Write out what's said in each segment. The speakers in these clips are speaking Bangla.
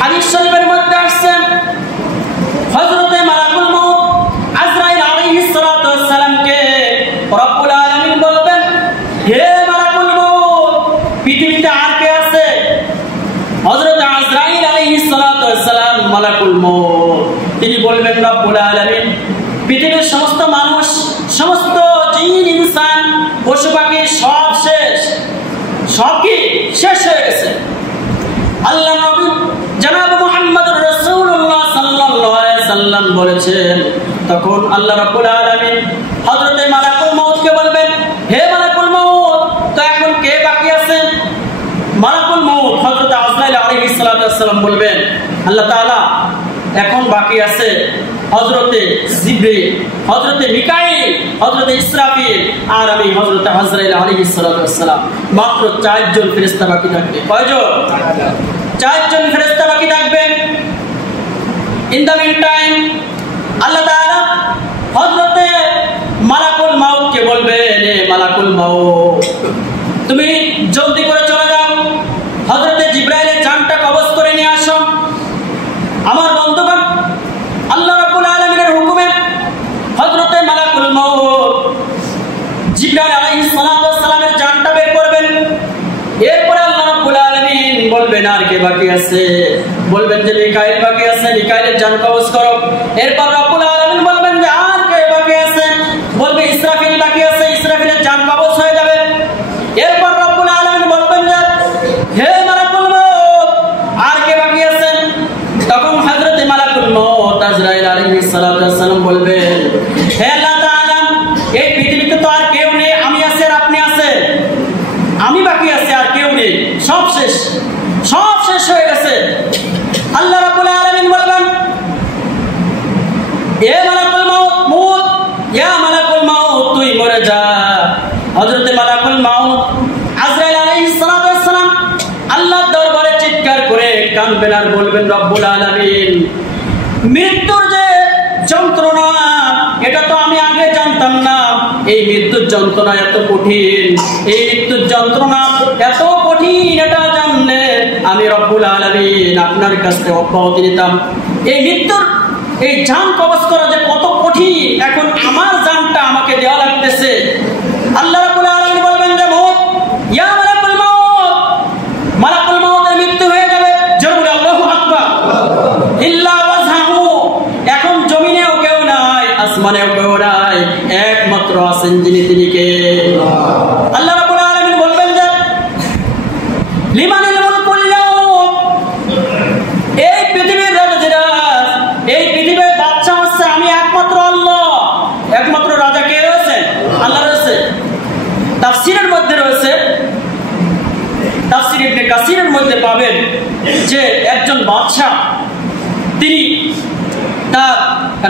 হাদিস শরীফের মধ্যে আসছে হযরতে মালাকুল মউত আজরাইল আলাইহিস সালাতু ওয়াস সালামকে রব্বুল আলামিন বলবেন, হে মালাকুল মউত, পৃথিবীতে আর কে আছে? হযরত আজরাইল আলাইহিস সালাতু ওয়াস সালাম মালাকুল মউত তিনি বলবেন, রব্বুল আলামিন, পৃথিবীর সমস্ত মানুষ, সমস্ত জিন ইনসান পশু পাখি সব শেষ, সব কি শেষ হয়ে গেছে। আল্লাহ নবী জনাব মুহাম্মদুর রাসূলুল্লাহ সাল্লাল্লাহু আলাইহি সাল্লাম বলেছেন, তখন আল্লাহ রাব্বুল আলামিন হযরতে মালাকুল মউতকে বলবেন, হে মালাকুল মউত, তো এখন কে বাকি আছে? মালাকুল মউত হযরত আজরাইল আলাইহিস সালাতু ওয়াস সালাম বলবেন, আল্লাহ তাআলা এখন বাকি আছে হযরতে জিবরিল, হযরতে মিকাইল, হযরতে ইসরাফিল আর আমি হযরত আজরাইল আলাইহিস সালাতু ওয়াস সালাম। মাত্র 4 জন ফেরেশতা বাকি থাকবে। কয়জন? 4 জন ফেরেশতা বাকি থাকবেন। ইন দ্য মিন টাইম আল্লাহ তাআলা হযরতে মালাকুল মাউতকে বলবেন, হে মালাকুল মাউত, তুমি জলদি করে চলে যাও, হযরতে জিবরাইলের জানটা কবজ করে নিয়ে আসো। আমার বন্ধুগণ, আল্লাহ রাব্বুল আলামিনের হুকুমে হযরতে মালাকুল মউত জিবরাইল আলাইহিস সালাতু ওয়াস সালামের জানটা বের করবেন। এরপরে আল্লাহ রাব্বুল আলামিন বলবেন, আর কে বাকি আছে? বলবেন যে মিকাইল বাকি আছে, মিকাইলের জান কবজ করো। এরপর রাব্বুল আলামিন বলবেন যে আর কে বাকি আছে? বলবে ইসরাফিল বাকি আছে, ইসরাফিলের জান কবজ হয়ে যাবে। এরপর রাব্বুল আলামিন বলবেন যে হে মালাকুল মউত, আর কে বাকি আছেন? তখন হযরতে মালাকুল মউত আজরাইল আলাইহিস সালাতু ওয়াস সালাম বলবেন, হে আল্লাহ তাআলা, এই পৃথিবীতে তো আর কেউ নেই, আমি আছি আর আপনি আছেন, আমি বাকি আছি আর কেউ নেই, সব শেষ, সব শেষ হয়ে গেছে। আল্লাহ রাব্বুল আলামিন বলবেন, এ মালাকুল মউত, ইয়া মালাকুল মউত, তুই মরে যা। হযরতে মালাকুল মউত আজরাইল আলাইহিস সালাতু ওয়াস সালাম আল্লাহর দরবারে চিৎকার করে কাঁদবেন আর বলবেন, রব্বুল আলামিন, মৃত্যুর যে যন্ত্রণা, এটা তো আমি আগে জানতাম না। এই মৃত্যুর যন্ত্রণা এত কঠিন, এই মৃত্যুর যন্ত্রণা এত কঠিন, এটা জানলে আমি রব্বুল আলামিন আপনার কাছে অব্যাহতি নিতাম। এই মৃত্যুর এই জান কবজ করা যে কত কঠিন, এখন আমার জানটা আমাকে দেওয়া লাগতেছে। আল্লাহ রাব্বুল আলামিন বলবেন যে মউত, ইয়া মালাকুল মউত, মালাকুল মউতের মৃত্যু হয়ে যাবে। জোরে আল্লাহু আকবার। ইল্লা ওয়াজহু, এখন জমিনেও কেউ নাই, আসমানেও কেউ নাই, একমাত্র আছেন যিনি, তিনি কে? আল্লাহ রাব্বুল আলামিন বলবেন যে লিমানিল মুলকুল ইয়াউম, এই পৃথিবীর রাজা, এই পৃথিবীর বাদশা হচ্ছে আমি, একমাত্র আল্লাহ। একমাত্র রাজা কে রয়েছে? আল্লাহ রয়েছে। তাফসীরের মধ্যে রয়েছে, তাফসীর ইবনে কাসিরের মধ্যে পাবেন যে একজন বাদশা তিনি তার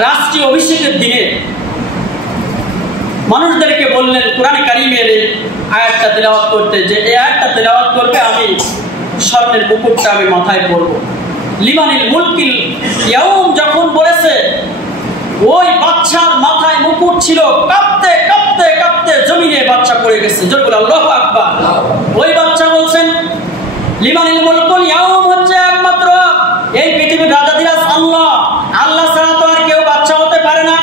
রাষ্ট্রীয় অভিষেকের দিনে মানুষদেরকে বললেন কোরআনে কারীমের এই আয়াতটা তেলাওয়াত করতে, যে এই আয়াতটা তেলাওয়াত করবে আমি স্বর্ণের মুকুটটা আমি মাথায় পরব। লিমানিল মুলকিল ইয়াউম যখন বলেছে, ওই বাদশার মাথায় মুকুট ছিল, কাঁপতে কাঁপতে কাঁপতে জমিনে বাদশা পড়ে গেছে। জোরে বলে আল্লাহু আকবার। ওই বাদশা বলছেন, লিমানিল মুলকুল ইয়াউম হচ্ছে একমাত্র এই পৃথিবীর রাজাধিরাজ আল্লাহ, আল্লাহ ছাড়া তো আর কেউ বাদশা হতে পারে না।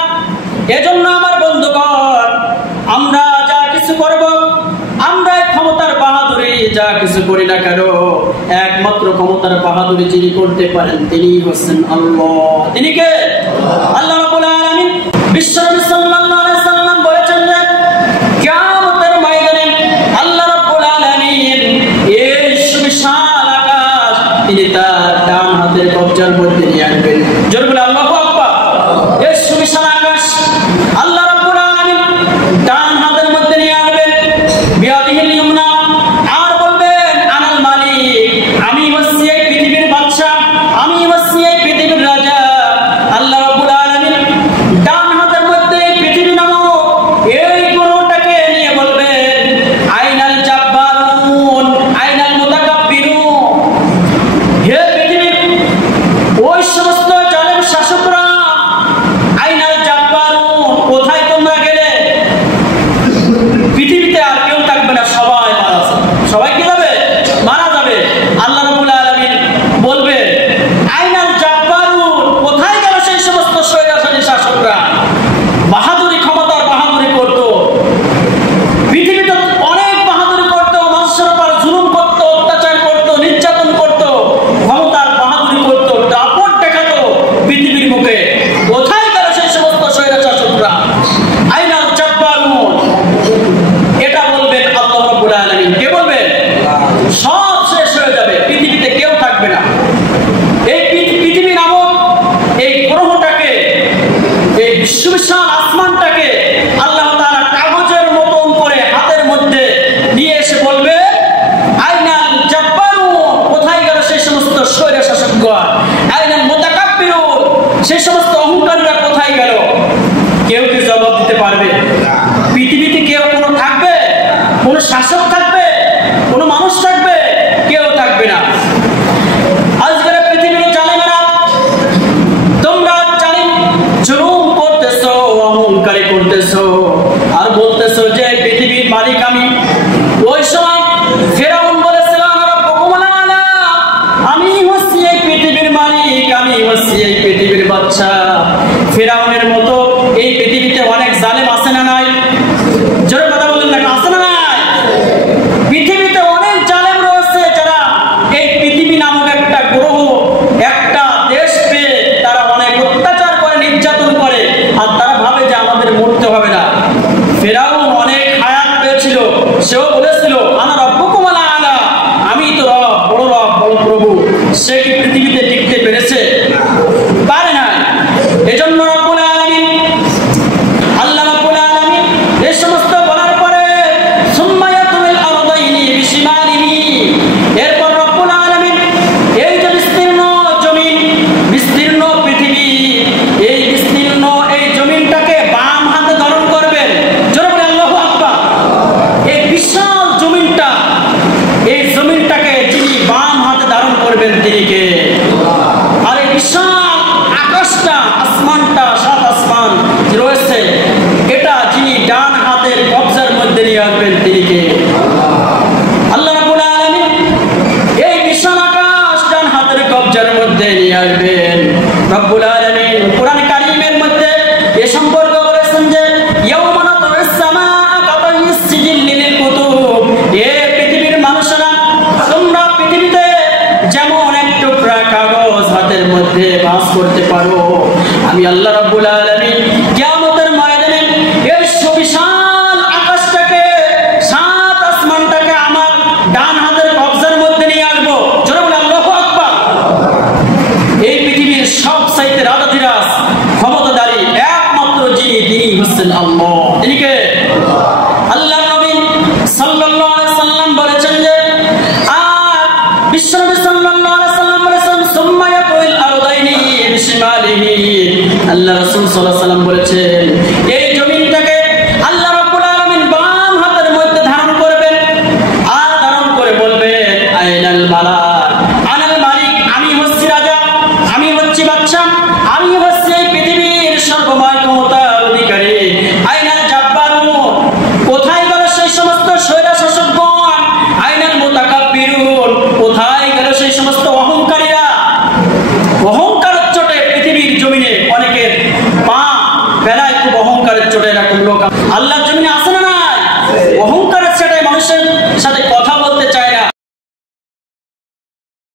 এজন্য আমার বন্ধুগণ, আমরা যা কিছু করব, আমরা ক্ষমতার বাহাদুরি যা কিছু করি না কেন, একমাত্র ক্ষমতার বাহাদুরি যিনি করতে পারেন তিনি হচ্ছেন আল্লাহ। তিনি কে? আল্লাহ রাব্বুল আলামিন। বিশ্বনবী সাল্লাল্লাহু আলাইহি সাল্লাম বলেছেন যে কিয়ামতের ময়দানে আল্লাহ রাব্বুল আলামিন এই সুবিশাল আকাশ তিনি তার ডান হাতের কবজার মধ্যে নিয়ে আনবেন। জোরে বলে আল্লাহু আকবার। এই সুবিশাল আকাশ আল্লাহ রাব্বুল আলামিন ডান হাতের মধ্যে নিয়ে আনবেন, বিয়াদিহিল ইউমনা, আর বলবেন আনাল মালিক, আমি হচ্ছি এই পৃথিবীর বাদশা, আমি হচ্ছি এই পৃথিবীর রাজা। আল্লাহ রাব্বুল আলামিন ডান হাতের মধ্যে পৃথিবী নামক এই গরুটাকে নিয়ে বলবেন, আইনাল জাব্বারুন আইনাল মুতাকাব্বিরুন, হে পৃথিবীর ওই সমস্ত জালেম ইখওয়ান আইনাল মুতাকাব্বিরুন, সেই সমস্ত অহংকারীরা কোথায় গেল? কেউ কি জবাব দিতে পারবে? পৃথিবীতে কেউ কোনো থাকবে? কোনো শাসক থাকবে? কোনো মানুষ থাকবে? কেউ থাকবে না। আজকের পৃথিবীর জালেমেরা, তোমরা জালিম জুলুম করতেছো, অহংকারী করতেছো, আর বলতেছো যে পৃথিবীর মালিক আমি। ওই সময় ফেরাউন বলেছিল আমি হচ্ছি এই পৃথিবীর মালিক, আমি হচ্ছি এই পৃথিবীর বাদশা। ফেরাউনের মতো এই পৃথিবীতে অনেক জালেম আছে না নাই? জোরে কথা বলেন না, আছে না নাই? পৃথিবীতে অনেক জালেম রয়েছে যারা এই পৃথিবী নামক একটা গ্রহ, একটা দেশ পেয়ে তারা অনেক অত্যাচার করে, নির্যাতন করে, আর তারা ভাবে যে আমাদের মরতে হবে না। ফেরাউন অনেক হায়াত পেয়েছিল, সেও বলেছিল আনা রাব্বুকুমুল আ'লা, আমি তো রব, বড় প্রভু। সে কি পৃথিবীতে টিকতে পেরেছে? পারে না। এজন্য রব্বুল আলামিন, আল্লাহ রব্বুল আলামিন এই সমস্ত বলার পরে সুম্মা ইয়াতুল আরদাইনি বিশিমালিহি, এরপর রব্বুল আলামিন এই যে বিস্তীর্ণ জমিন, বিস্তীর্ণ পৃথিবী, এই বিস্তীর্ণ এই জমিনটাকে বাম হাতে ধারণ করবেন। জোরে বলে আল্লাহু আকবার। এই বিশাল জমিনটা, এই জমিনটাকে যিনি বাম হাতে ধারণ করবেন তিনি কে? আর এই বিশাল আকাশটা, আসমানটা, সাত আসমান রয়েছে, এটা যিনি ডান হাতের কবজার মধ্যে নিয়ে আসবেন তিনি কে? আল্লাহ রাব্বুল আলামিন এই বিশাল আকাশ ডান হাতের কবজার মধ্যে নিয়ে আসবেন। রব্বুল আলামিন কোরআন কারীমের মধ্যে এ সম্পর্কে বলেছেন যে ইয়াউমা নাতুরুস সামাআ কাতাইয়িস সিজিল্লি লিল কুতুব, এ পৃথিবীর মানুষেরা, তোমরা পৃথিবীতে যেমন এক টুকরা কাগজ হাতের মধ্যে ভাঁজ করতে পারো, আমি আল্লাহ রাব্বুল আলামিন কিয়ামতের ময়দানে এই সুবিশাল আকাশটাকে, সাত আসমানটাকে আমার ডান হাতের কবজার মধ্যে নিয়ে আসবো। জোরে বলে আল্লাহু আকবার। এই পৃথিবীর সবচাইতে রাজাধিরাজ, ক্ষমতাধারী একমাত্র যিনি, তিনি হচ্ছেন আল্লাহ। তিনি কে? আল্লাহ নবী সাল্লাল্লাহু আলাইহি সাল্লাম বলেছেন যে, আর বিশ্বনবী সাল্লাল্লাহু আলাইহি সাল্লাম বলেছেন সুম্মা ইয়াতুল আরদাইনি বিশিমালিহি, আল্লাহ রাসূল সাল্লাল্লাহু আলাইহি সাল্লাম বলেছেন এই জমিনটাকে আল্লাহ রাব্বুল আলামিন বাম হাতের মধ্যে ধারণ করবেন, আর ধারণ করে বলবেন আইনাল মালাক, আনাল মালিক, আমি হচ্ছি রাজা, আমি হচ্ছি বাদশা, আমি হচ্ছি এই পৃথিবী